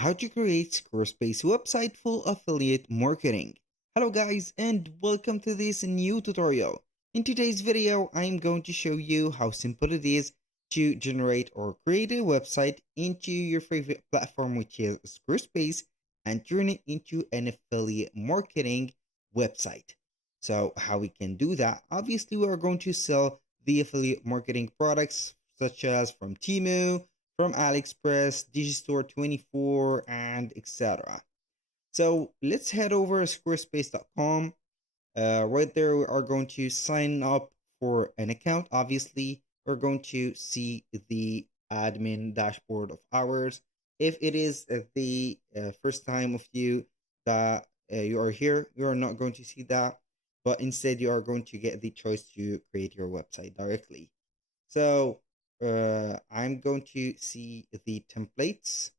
How to create Squarespace website full affiliate marketing. Hello guys and welcome to this new tutorial. In today's video, I'm going to show you how simple it is to generate or create a website into your favorite platform, which is Squarespace, and turn it into an affiliate marketing website. So how we can do that? Obviously, we are going to sell the affiliate marketing products such as from Temu, from AliExpress, Digistore 24, and etc. So let's head over to squarespace.com. Right there, we are going to sign up for an account. Obviously, we're going to see the admin dashboard of ours. If it is the first time of you that you are here, you are not going to see that, but instead you are going to get the choice to create your website directly. So I'm going to see the templates.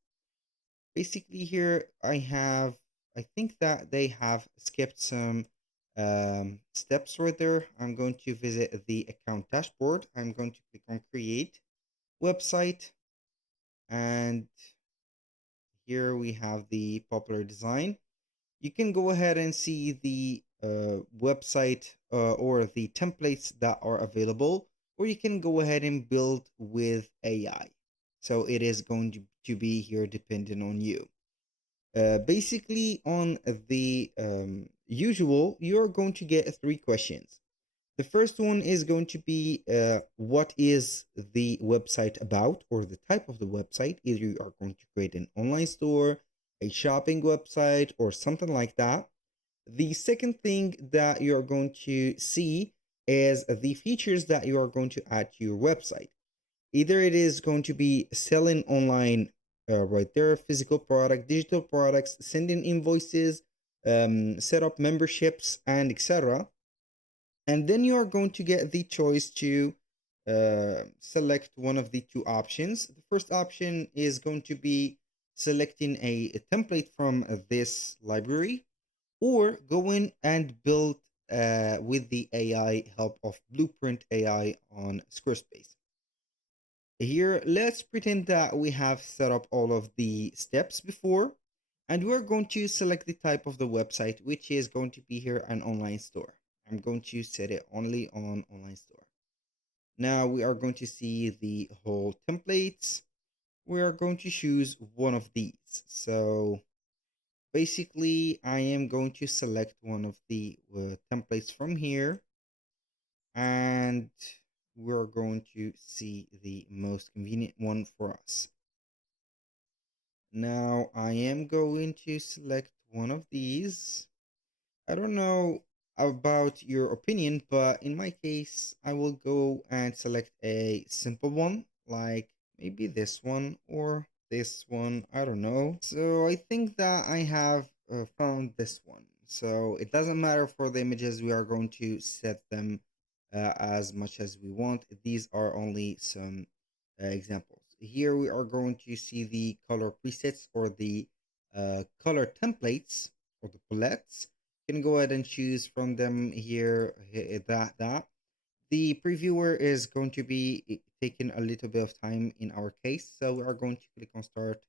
Basically here I think that they have skipped some steps right there. I'm going to visit the account dashboard. I'm going to click on create website, and here we have the popular design. You can go ahead and see the website or the templates that are available, or you can go ahead and build with AI. So it is going to be here depending on you. Basically, on the usual, you're going to get three questions. The first one is going to be what is the website about, or the type of the website. Either you are going to create an online store, a shopping website, or something like that. The second thing that you're going to see is the features that you are going to add to your website. Either it is going to be selling online right there, physical product, digital products, sending invoices, set up memberships, and etc. And then you are going to get the choice to select one of the two options. The first option is going to be selecting a template from this library, or go in and build with the AI help of Blueprint AI on Squarespace. Here, let's pretend that we have set up all of the steps before, and we're going to select the type of the website, which is going to be here an online store. I'm going to set it only on online store. Now we are going to see the whole templates. We are going to choose one of these. So basically, I am going to select one of the templates from here, and we're going to see the most convenient one for us. Now I am going to select one of these. I don't know about your opinion, but in my case, I will go and select a simple one, like maybe this one or this one. I don't know. So I think that I have found this one. So it doesn't matter for the images, we are going to set them as much as we want. These are only some examples. Here we are going to see the color presets or the color templates or the palettes. You can go ahead and choose from them here. That the previewer is going to be taking a little bit of time in our case, so we are going to click on start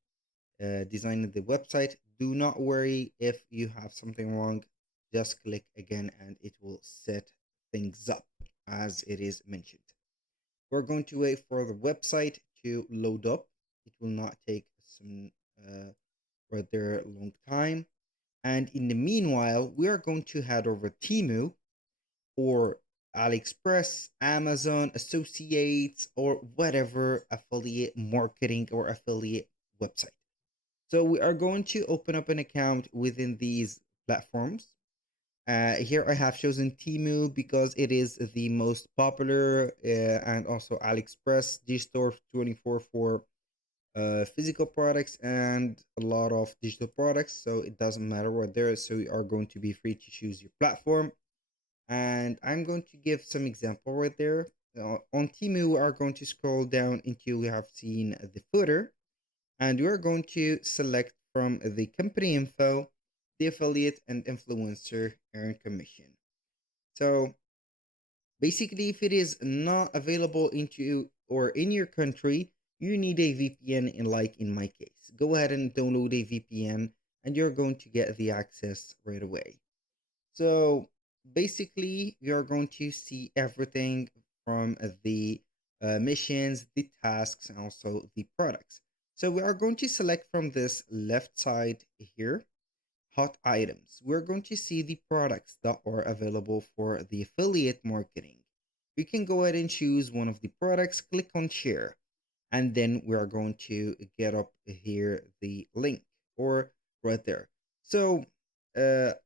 designing the website. Do not worry if you have something wrong, just click again and it will set things up as it is mentioned. We're going to wait for the website to load up. It will not take some right there long time. And in the meanwhile, we are going to head over Temu or AliExpress, Amazon, Associates, or whatever affiliate marketing or affiliate website. So we are going to open up an account within these platforms. Here I have chosen Temu because it is the most popular, and also AliExpress, Digistore 24 for physical products and a lot of digital products. So it doesn't matter what there is. So you are going to be free to choose your platform. And I'm going to give some example right there. On Temu, we are going to scroll down until we have seen the footer, and we are going to select from the company info, the affiliate and influencer earn commission. So basically, if it is not available into or in your country, you need a VPN, in like in my case. go ahead and download a VPN and you're going to get the access right away. So basically, you're going to see everything from the missions, the tasks, and also the products. So we are going to select from this left side here, hot items. We're going to see the products that are available for the affiliate marketing. You can go ahead and choose one of the products, click on share, and then we are going to get up here the link or right there. So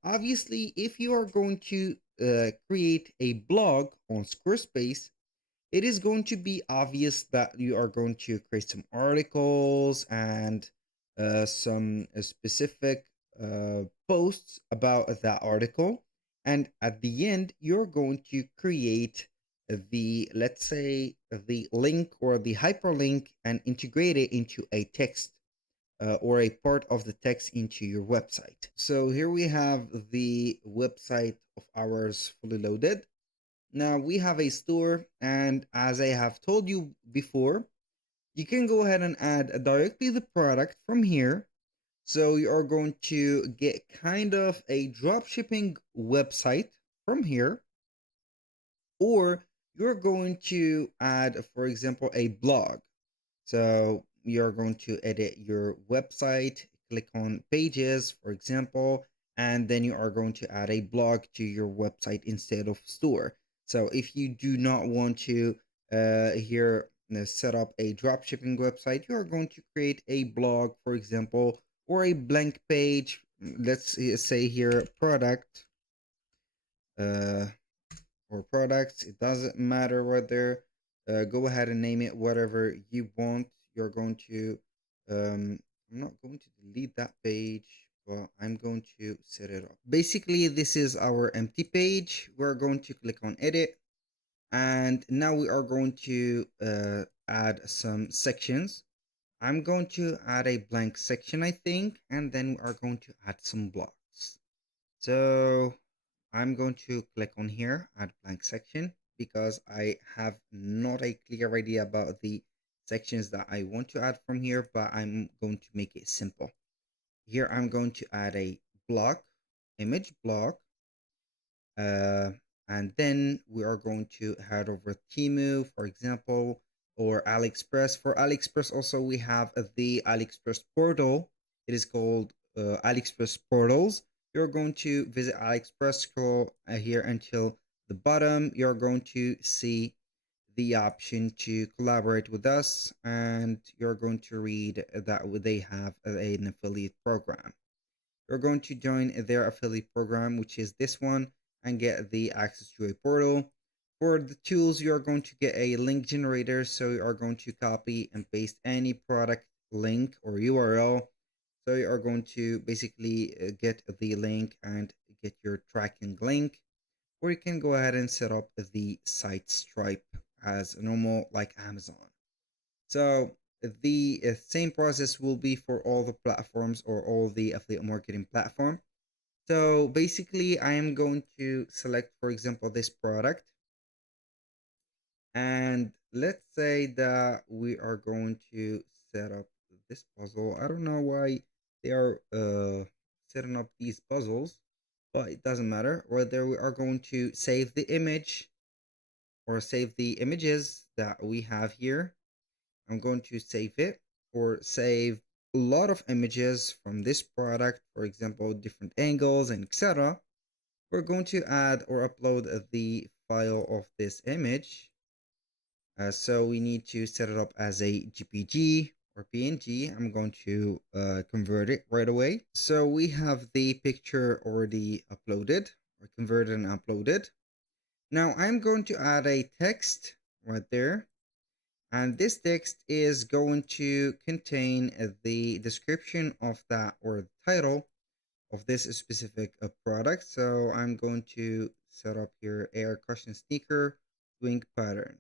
obviously, if you are going to create a blog on Squarespace, it is going to be obvious that you are going to create some articles and some specific posts about that article. And at the end, you're going to create the, let's say, the link or the hyperlink and integrate it into a text or a part of the text into your website. So here we have the website of ours fully loaded. Now we have a store, and as I have told you before, you can go ahead and add directly the product from here. So you are going to get kind of a drop shipping website from here, or you're going to add, for example, a blog. So you're going to edit your website, click on pages, for example, and then you are going to add a blog to your website instead of store. So if you do not want to here set up a dropshipping website, you are going to create a blog, for example, or a blank page. Let's say here product uh, or products. It doesn't matter whether go ahead and name it whatever you want. You're going to I'm not going to delete that page, but I'm going to set it up. Basically, this is our empty page. We're going to click on edit, and now we are going to add some sections. I'm going to add a blank section, I think, and then we are going to add some blocks. So I'm going to click on here, add blank section, because I have not a clear idea about the sections that I want to add from here, but I'm going to make it simple. Here I'm going to add a block, image block, uh, and then we are going to head over Temu, for example, or AliExpress. For AliExpress, also we have the AliExpress portal. It is called AliExpress portals. You're going to visit AliExpress, scroll here until the bottom. You're going to see the option to collaborate with us, and you're going to read that they have an affiliate program. You're going to join their affiliate program, which is this one, and get the access to a portal. For the tools, you are going to get a link generator. So you are going to copy and paste any product link or URL. So you are going to basically get the link and get your tracking link. Or you can go ahead and set up the site Stripe as normal like Amazon. So the same process will be for all the platforms or all the affiliate marketing platform. So basically, I am going to select, for example, this product. And let's say that we are going to set up this puzzle. I don't know why they are setting up these puzzles, but it doesn't matter. Whether we are going to save the image or save the images that we have here. I'm going to save it or save a lot of images from this product, for example, different angles and etc. We're going to add or upload the file of this image. So we need to set it up as a JPG or PNG. I'm going to convert it right away. So we have the picture already uploaded or converted and uploaded. Now I'm going to add a text right there. And this text is going to contain the description of that or the title of this specific product. So I'm going to set up here air cushion sneaker wing pattern.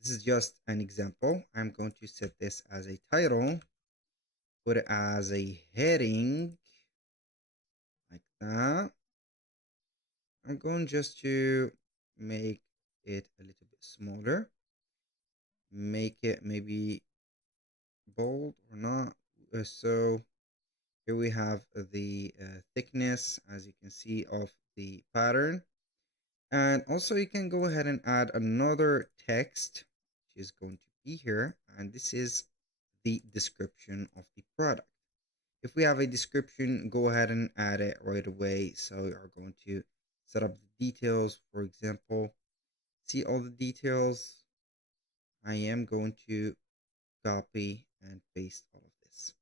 This is just an example. I'm going to set this as a title, put it as a heading like that. I'm going just to make it a little bit smaller, make it maybe bold or not. So here we have the thickness, as you can see, of the pattern. And also you can go ahead and add another text, which is going to be here. And this is the description of the product. If we have a description, go ahead and add it right away. So we are going to set up the details. For example, see all the details. I am going to copy and paste all of this,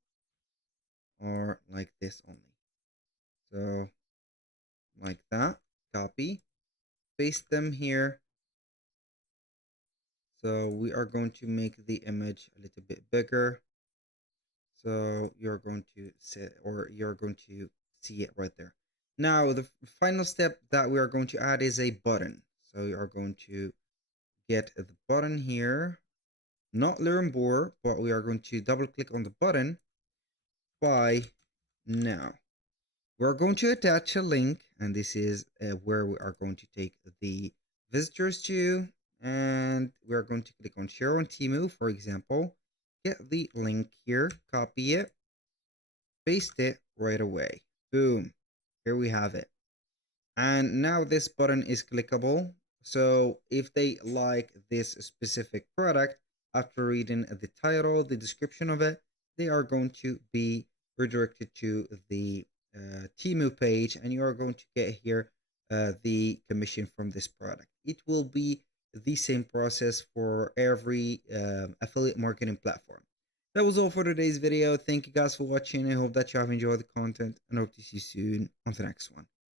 or like this only. So like that, copy, paste them here. So we are going to make the image a little bit bigger. So you're going to set, or you're going to see it right there. Now, the final step that we are going to add is a button. So you are going to get the button here, not learn more, but we are going to double click on the button by now. We're going to attach a link, and this is where we are going to take the visitors to, and we're going to click on share on Temu, for example. Get the link here, copy it, paste it right away. Boom. Here we have it. And now this button is clickable. So if they like this specific product, after reading the title, the description of it, they are going to be redirected to the Temu page, and you are going to get here the commission from this product. It will be the same process for every affiliate marketing platform. That was all for today's video. Thank you guys for watching. I hope that you have enjoyed the content, and hope to see you soon on the next one.